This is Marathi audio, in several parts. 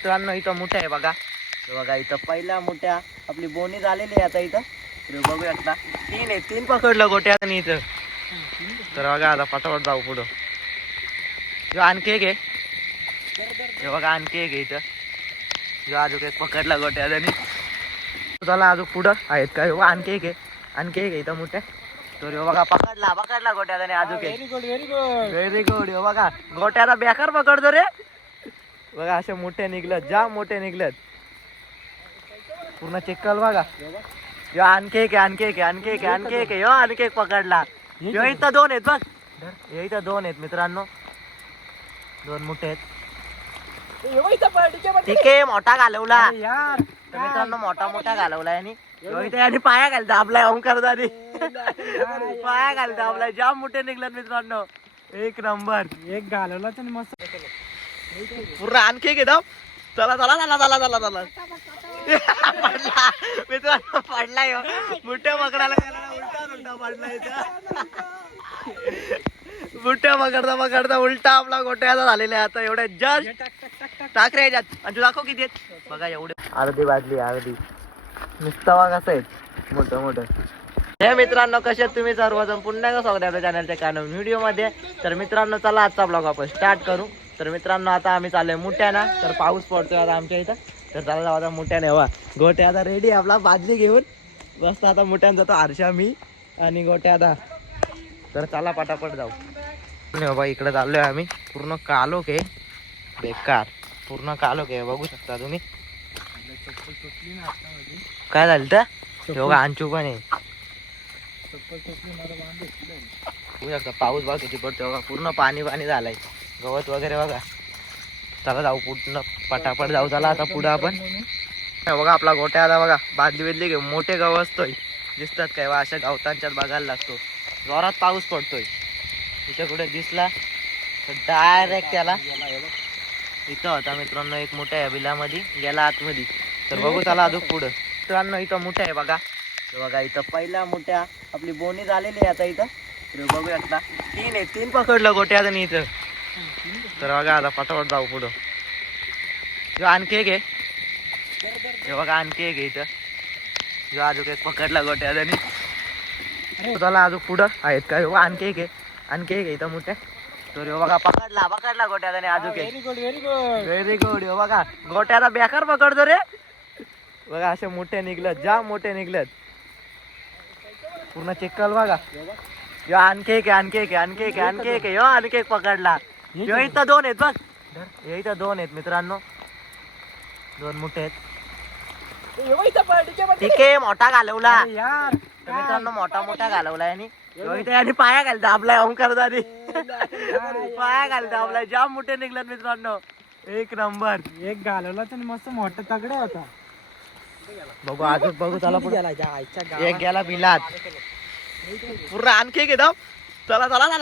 मित्रांनो इथं मोठ्या आहे बघा. बघा इथं पहिल्या मोठ्या आपली बोनी झालेली आहे आता इथं. तर बघू शकता तीन पकडलं गोट्याने इथं. तर बघा आता पटापट जाऊ पुढं. जो आणखी एक आहे, हे बघा आणखी एक आहे इथं. जो अजून एक पकडला गोट्याने. चला अजून पुढं आहेत काय. आणखी एक आहे, आणखी एक आहे इथं मोठ्या. तर बघा पकडला गोट्याने अजून एक. Very good. बघा गोट्याला बेकार पकडतो रे. बघा असे मोठे निघलेत, जाम मोठे निघलेत. पूर्ण चिक्कल बघा. यो आणखी एक आहे. यो आणखी एक पकडला. यो इथं दोन आहेत बघ. हे इथं दोन आहेत मित्रांनो, दोन मोठे आहेत. ठीक आहे मोठा घालवला तर मित्रांनो, मोठा घालवला यांनी. यांनी पाया घालता आपला ओंकार दादी. पाया घालता आपला. जाम मोठे निघलेत मित्रांनो, एक नंबर. एक घालवला तर मस्त. पूर्ण आणखी घेतो. चला पडला मित्रांनो, पडला यो मोठ्या पकडायला उलटा पडला इथं. मोठ्या पकडता उलटा आपला गोट्याचा झालेला आहे आता. एवढ्या जस्ट टाक रे याच्यात. आणि तू दाखव किती आहेत बघा. एवढे अर्धी बादली अर्धी नुसतं बघ असं आहेत मोठं. हे मित्रांनो कसे तुम्ही सर्वजण, पुन्हा एकदा स्वागत आहे चॅनलच्या कानून व्हिडिओ मध्ये. तर मित्रांनो चला आजचा ब्लॉग आपण स्टार्ट करू. तर मित्रांनो आता आम्ही चाललोय मुठ्याना. तर पाऊस पडतोय आता आमच्या इथं. तर चला जाऊ आता मुठ्याने. हवा गोट्या आता रेडी आपला बादली घेऊन बसतो आता मुठ्यान जातो. आरशा मी आणि गोट्या आता. तर चला पटापट जाऊ. बाबा इकडे चाललोय आम्ही. पूर्ण कालोख आहे बेकार, पूर्ण कालोख आहे बघू शकता तुम्ही. काय झालं तर बघा अंचू पण आहे. बघू शकता पाऊस बघा किती पडतोय बघा. पूर्ण पाणी झालंय, गवत वगैरे बघा. चला जाऊ पूर्ण पटापट जाऊ. चला आता पुढे आपण. बघा आपला गोट्या आला बघा. बादली घेऊन मोठे गवत असतोय दिसतात काय बा. अशा गवतांच्यात बघायला लागतो. जोरात पाऊस पडतोय. इथे कुठे दिसला तर डायरेक्ट त्याला इथं होता मित्रांनो. एक मोठ्या बिलामध्ये गेला आतमध्ये. तर बघू चला अजून पुढं. मित्रांनो इथं मोठ्या आहे बघा. बघा इथं पहिल्या मोठ्या आपली बोनी झालेली आहे आता इथं. तर बघू शकता तीन पकडलं गोट्याने इथं. तर बघा आता पटापट जाऊ पुढं. जो आणखी एक आहे, हे बघा आणखी एक आहे इथं. जो अजून एक पकडला गोट्याने. चला अजून पुढं आहेत काय. आणखी एक आहे इथं मोठ्या. तर बघा पकडला गोट्याने अजून एक. Very good. बघा गोट्याला बेकार पकडतो रे. बघा असे मोठे निघलेत, जाम मोठे निघलेत. पूर्ण चिक्कल बघा. यो आणखी एक आहे. यो आणखी एक पकडला. यो इथं दोन आहेत बघ. हे इथं दोन आहेत मित्रांनो, दोन मोठे आहेत. ठीक आहे मोठा घालवला तर मित्रांनो, मोठा घालवला यांनी. यांनी पाया घालता आपला ओंकार दादी. पाया घालता आपला. जाम मोठे निघलेत मित्रांनो, एक नंबर. एक घालवला तर मस्त मोठा तगडा होता. बघू अजून बघू. चला एक गेला बिलात. पूर्ण आणखी घेतो. चला पडला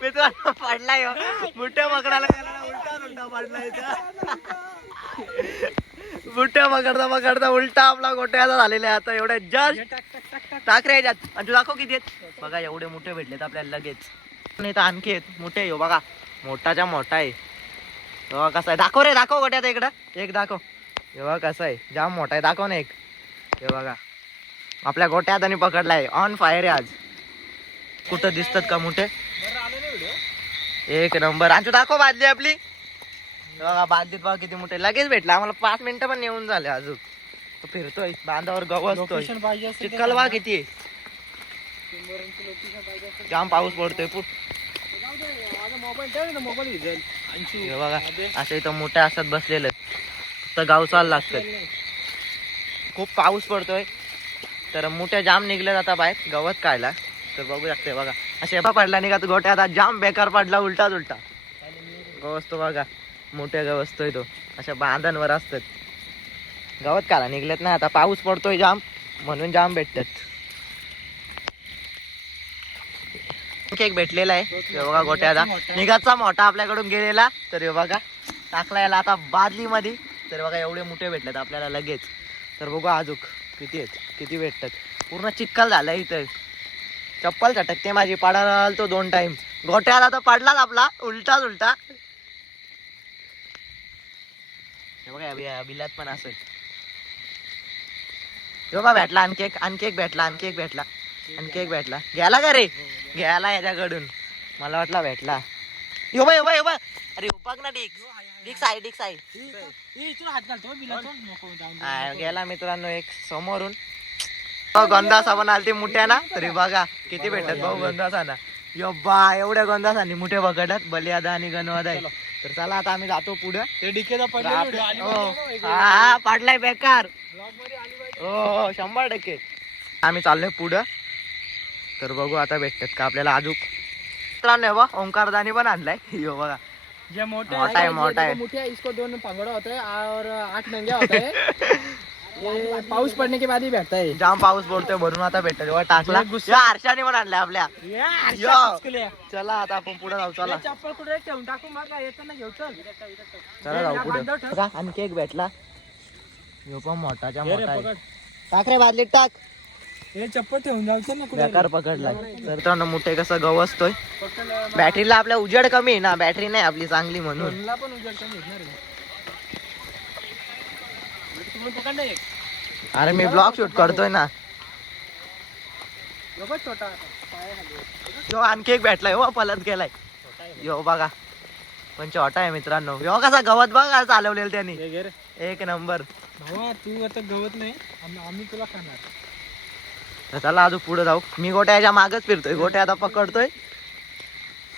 मित्रांनो, पडला यो मोठ्या पकडायला उलटा पडला इथं. मोठ्या पकडता उलटा आपला गोट्याचा झालेला आहे आता. एवढ्या जस्ट टाक रे याच्यात. आणि तू दाखव किती आहेत बघा. एवढे मोठे भेटलेत आपल्याला लगेच. नाही तर आणखी आहेत मोठे. यो बघा मोठाच्या मोठा आहे. बघा कसा आहे. दाखव गोट्यात इकडं. एक दाखव. हे बघा कसा आहे, जाम मोठा आहे. दाखव ना एक. हे बघा आपल्या गोट्यात आणि पकडलाय. ऑन फायर आहे आज. कुठं दिसतात का मोठे. एक नंबर. आणि तू दाखव बादली आपली. बघा बादलीत बघा किती मोठे. लगेच भेटला आम्हाला. 5 मिनिटं पण येऊन झाले अजून. तो फिरतोय बांधावर गवसतोय. चिखल बघा किती आहे. जाम पाऊस पडतोय. हे बघा असे इथं मोठ्या असतात बसलेले. फक्त गाव चाल लागतात. खूप पाऊस पडतोय तर मोठ्या जाम निघल्या जाता बाहेर गवत काढला. तर बघू शकते बघा असे पडला निघा. गोट्या आता जाम बेकार पडला. उलटा गवसतो बघा. मोठ्या गवसतोय तो. अशा बांधांवर असतात. गवत काढा निघलेत ना. आता पाऊस पडतोय जाम म्हणून जाम भेटतात. एक भेटलेला आहे बघा गोट्याचा. निघाचा मोठा आपल्याकडून गेलेला. तर हे बघा टाकला याला आता बादली मध्ये. तर बघा एवढे मोठे भेटलेत आपल्याला लगेच. तर बघू अजून किती आहेत, किती भेटतात. पूर्ण चिक्कल झालं इथं. चप्पल झटकते माझी. पडायला तो 2 टाइम. गोट्याला तर पडलाच आपला उलटा. हे बघा या बिलात पण असेल. यो बा भेटला आणखी एक भेटला. घ्यायला का रे? घ्यायला याच्याकडून. मला वाटला भेटला. यो बा अरे बघ ना डिक साईड हात घालतो बिलातून नको जाऊन दे. गेला मित्रांनो एक समोरून. गंधासा पण आलती मुठ्या ना. तरी बघा किती भेटतात भाऊ गंधासा ना. यो बा एवढ्या गंधासानी मुठे पकडतात बलियादा आणि गणवादा. तर चला आता आम्ही जातो पुढे. ते डिकेचा पडले हा पाडलाय बेकार. हो 100%. आम्ही चाललोय पुढं. तर बघू आता भेटतात का आपल्याला अजून. मित्रांनो बघ ओंकारदानी पण आणलाय. यो बघा जे मोठा है. मोठे इसको 2 पंगड़ा होता है और 8 नंगे होता है. ये पाऊस पडने के बाद ही बैठता है. जाम पाऊस पडतोय भरून आता भेटत जेव्हा टाकला. या आरशाने पण आणलाय आपल्या. चला आता आपण पुढे जाऊ. चला चप्पल कुठे ठेवून टाकू मग येताना घेऊ. चला जाऊ पुढे. आणखी एक भेटला. यो पण मोठाच्या मोठा आहे. टाक रे बादलीत टाक. हे चप्पल ठेवून जायचं ना कुठे. बेकार पकडलाय. तर तो मुठे कसं गवसतोय. बॅटरीला आपल्या उजेड कमी आहे ना. बॅटरी नाही आपली चांगली म्हणून. पण उजेड कमी भेटणार आहे. पकडलं एक. अरे मी ब्लॉग शूट करतोय ना. छोटा यो आणखी एक भेटलाय. हो पलत गेलाय. यो बघा पण छोटा आहे मित्रांनो. यो कसा गवत बघा चालवलेलं त्यांनी. एक नंबर. भावा तू आता गवत नाही आम्ही तुला खाणार. तर चला अजून पुढे जाऊ. मी गोट्याच्या मागच फिरतोय. गोट्या आता पकडतोय.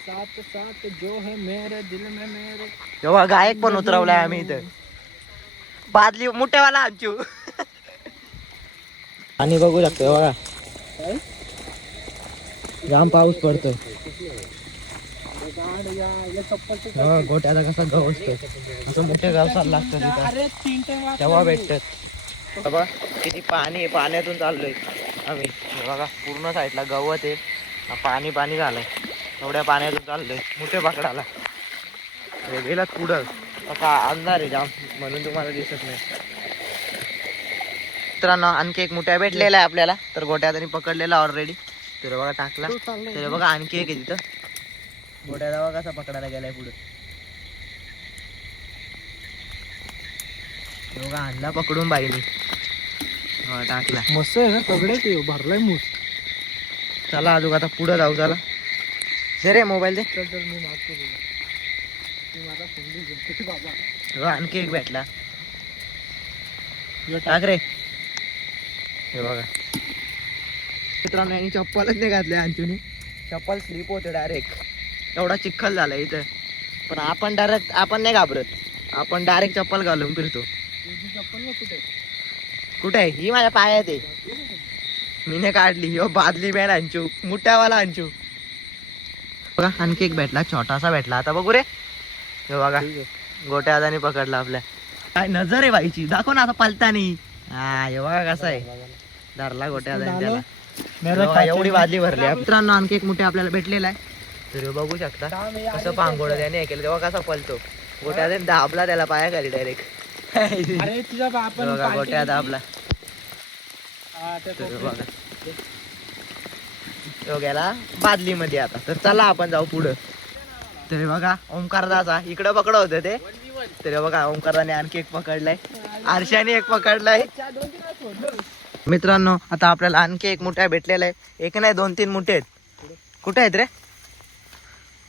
साथ साथ जो है मेरे दिल में मेरे. तेव्हा गायक पण उतरवलाय आम्ही इथे. बादली मोठ्यावाला आणचू. आणि बघू शकतो बघा जाम पाऊस पडतोय. गोट्याला कसा गवसतोय. असं मोठ्या गावसाला लागतं अरे 3 टाइम तेव्हा भेटतात. बघा किती पाणी आहे. पाण्यातून चाललोय आम्ही. बघा पूर्ण साईडला गवत आहे. पाणी झालंय. एवढ्या पाण्यातून चाललोय मोठे पकडाला. गेलात पुढं का अंधार आहे जाम म्हणून तुम्हाला दिसत नाही. मित्रांनो आणखी एक मोठ्या भेटलेला आहे आपल्याला. तर गोट्यात पकडलेला ऑलरेडी. तर बघा टाकला. तर बघा आणखी एक आहे तिथं. गोट्याला बघा कसा पकडायला गेलाय पुढे. बघा आणला पकडून बाईनी. टाकला. मस्त आहे ना सगळे ते भरलाय मूस. चला अजून आता पुढे जाऊ. चला दे रे मोबाईल दे. चल मी मागतो तुला. माझा फोन बाबा. आणखी एक भेटला. टाक रे. हे बघा मित्रांनो यांनी चप्पलच नाही घातले. अंचूनी चप्पल स्लिप होते डायरेक्ट. एवढा चिखल झाला इथं. पण आपण नाही घाबरत. आपण डायरेक्ट चप्पल घालून फिरतो. चप्पल कुठे आहे ही? माझ्या पायात आहे. मीने काढली. हो बादली बॅन अंचू. मोठ्यावाला अंचू. बघा आणखी एक भेटला. छोटासा भेटला. आता बघू रे. हे बघा गोट्या हाताने पकडला आपल्या. काय नजर आहे बाईची. दाखव ना आता पलतानी. हा हे बघा कसा आहे. धरला गोट्या हाताने त्याला. एवढी बादली भरली. मित्रांनो आणखी एक मोठे आपल्याला भेटलेला आहे. तर बघू शकता कसं पांगोळ त्याने हे केलं. तेव्हा कसा पलतो. गोट्या हाताने दाबला त्याला पायाखाली डायरेक्ट. गोट्या दाबला. बघा तो गेला बादली मध्ये. आता तर चला आपण जाऊ पुढं. तरी बघा ओंकारदाचा इकडे पकड होते ते. तरी बघा ओंकारदाने आणखी एक पकडलाय. आरशाने एक पकडलाय. मित्रांनो आता आपल्याला आणखी एक मोठ्या भेटलेला आहे. एक नाही 2-3 मोठे आहेत. कुठे आहेत रे?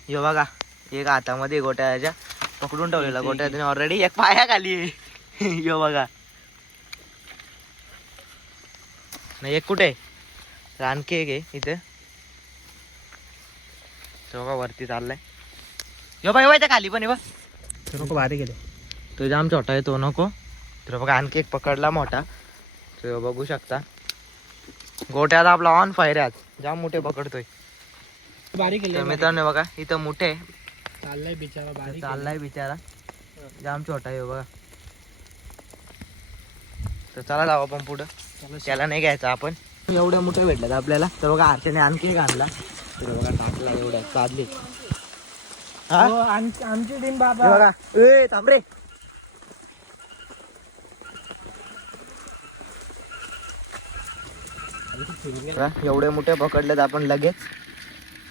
यो बघा एक हातामध्ये गोट्याच्या पकडून ठेवलेला. गोट्याने ऑलरेडी एक पाया खाली. यो बघा नाही एक कुठे. तर आणखी एक आहे इथे. तो बघा वरती चाललाय. यो बाई त्या खाली पण आहे बघ. नको भारी गेले. तो जाम छोटा आहे तो नको. तर बघा आणखी एक पकडला मोठा. तो बघू शकता गोट्यात आपला ऑन फायर आहे. जाम मोठे पकडतोय. तर मित्रांनो बघा इथं मोठे चाललाय बिचारा. चाललाय बिचारा. जाम छोटा आहे बघा. तर चला जाऊ आपण पुढं. त्याला नाही घ्यायचं आपण. एवढ्या मोठे भेटल्यात आपल्याला. तर बघा आरशाने आणखी एक आणला. तर बघा टाकला एवढ्या साधली. आमची टीम बाबा. बघा ए थांब रे. एवढे मोठे पकडलेत आपण लगेच.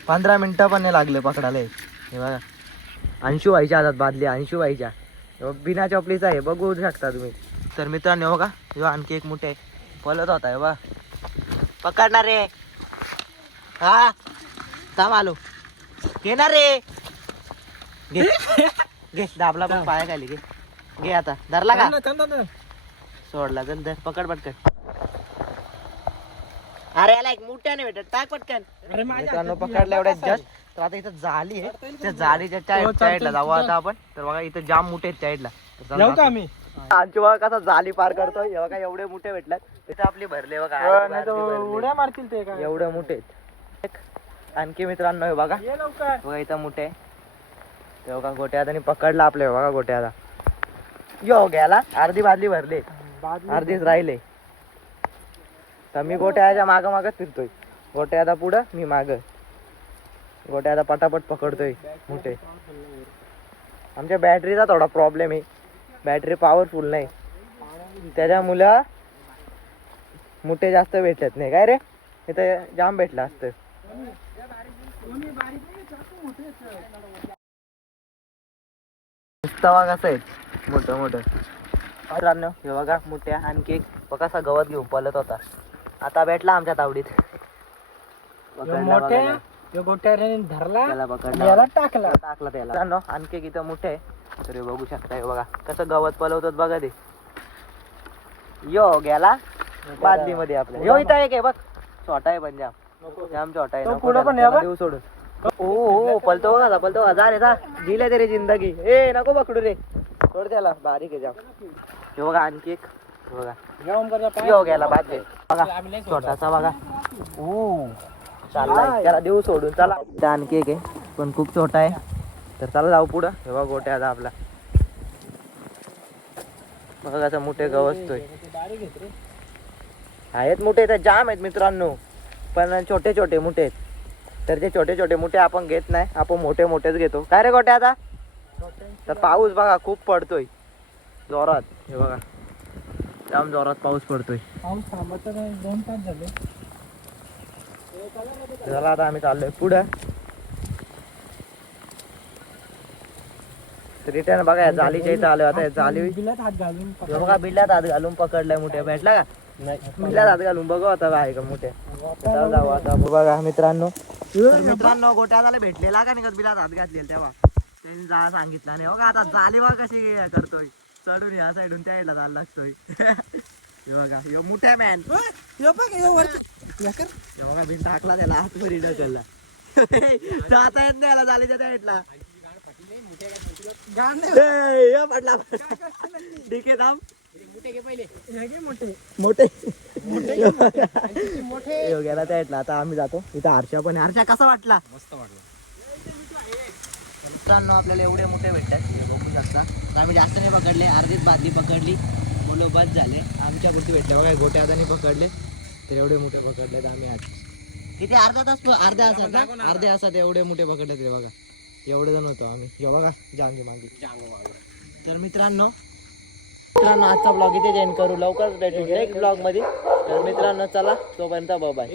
15 मिनिटं पण नाही लागले पकडायला. हे बघा 80 व्हायच्या हातात बादली. 80 व्हायच्या. बिना चपलीचा आहे, बघू शकता तुम्ही. तर मित्रांनो बघा, ह्यो आणखी एक मोठे पळत होता हे बा. पकडणार रे, हा थांब आलो, घेणार रे, घे घे दाबला पण पाया खाली, घे घे आता. धरला का, सोडला, चल धर, पकड पटकन. अरे याला एक मोठ्याने भेटत, टाक पटकन. मित्रांनो पकडला एवढ्या जस्ट. तर आता इथं जाळी आहे, त्या जाळीच्या साईडला जाऊ आता आपण. तर बघा इथं जाम मोठे आहेत साईडला. जाऊ का आम्ही? आमची बघा कसा जाळी पार करतोय, हे बघा एवढे मोठे भेटलात. इथं आपली भरले बघा, उड्या मारतील ते काय एवढे मोठे आहेत. आणखी मित्रांनो हे बघा, ये लवकर. बघा इथं मोठे आहे. ते बघा गोट्या हाताने पकडला आपल्या, बघा गोट्या हाता. यो घ्याला अर्धी बादली भरली, अर्धीच राहिले. तर मी गोट्याच्या माग मागच फिरतोय, गोट्या आता पुढं मी माग. गोट्या आता पटापट पकडतोय मोठे. आमच्या बॅटरीचा थोडा प्रॉब्लेम आहे, बॅटरी पॉवरफुल नाही, त्याच्यामुळं मोठे जास्त भेटत नाही. काय रे, इथं जाम भेटलं असतं. तवा कसं आहे मोठं मोठं. मित्रांनो हे बघा मोठ्या आणखी एक बघा, कसा गवत घेऊन पळत होता. आता भेटला आमच्या तावडीत. गोट्याने धरला, त्याला पकडला, याला टाकला टाकला त्याला. मित्रांनो आणखी एक इथं मोठे आहे, तर हे बघू शकता. हे बघा कसं गवत पलवतात बघा ते. यो गेला बादली मध्ये आपल्या. यो इथं एक आहे बघ, छोटा आहे पंजाब, जाम छोटा आहे. पुढं पण आहे देऊ सोडून. ओ पलतो बघा, पलतो बघा. जा रे जा, दिले तरी जिंदगी. ए नको पकडू रे, सोड त्याला, बारीक आहे जाम. हे बघा आणखी एक, बघा यो गेला बादली बघा, छोटासा बघा. ओ चाललाय, त्याला देऊ सोडून. चला इथं आणखी एक आहे, पण खूप छोटा आहे. तर चला जाऊ पुढं. हे बघा गोट्या आता आपला, बघा कसं मोठे गवसतोय. आहेत मोठे तर जाम आहेत मित्रांनो, पण छोटे छोटे मोठे आहेत. तर ते छोटे छोटे मोठे आपण घेत नाही, आपण मोठे मोठेच घेतो. काय रे गोट्या आता. तर पाऊस बघा खूप पडतोय जोरात. हे बघा जाम जोरात पाऊस पडतोय. पाऊस थांबत नाही, 2 तास झाले. चला आता आम्ही चाललोय पुढं. रिटर्न बघा, जाळीच्या इथं आलोय आता. जाळी बिलात हात घालून बघा, बिल्ल्यात हात घालून पकडलाय मोठ्या. भेटला का, बिल्ल्यात हात घालून बघू आता आहे का मोठ्या. जाऊ आता बघा मित्रांनो. मित्रांनो गोट्या झाला भेटलेला का नाही, बिलात हात घातलेला तेव्हा त्यांनी जा सांगितलं नाही. बघा आता जाळी बघा कशी करतोय, चढून या साईडून त्या साईडला जायला लागतोय. हे बघा यो मोठ्या मॅन. हे बघा बिल टाकला त्याला, आतमध्ये ढकलला. जाता येत नाही याला जाळीच्या त्या साईडला. पडला ठीक आहे, थांब. मोठे गेला त्या साईडला. आता आम्ही जातो. इथं हर्षा पण आहे. हर्षा कसा वाटला. मस्त वाटलं मित्रांनो. आपल्याला एवढे मोठे भेटतात, हे बघू शकता. आम्ही जास्त नाही पकडले, अर्धीच बादली पकडली, मुलं बस झाले. आमच्या पुरती भेटले बघा, गोट्या हाताने पकडले. तर एवढे मोठे पकडलेत आम्ही आज. किती अर्धा तास, अर्ध्या तासात एवढे मोठे पकडले ते बघा. एवढे जण होतो आम्ही. हे बघा जांगे मागे. तर मित्रांनो आजचा ब्लॉग इथे एंड करू. लवकरच भेटू नेक्स्ट ब्लॉग मध्ये. तर मित्रांनो चला, तोपर्यंत बाय.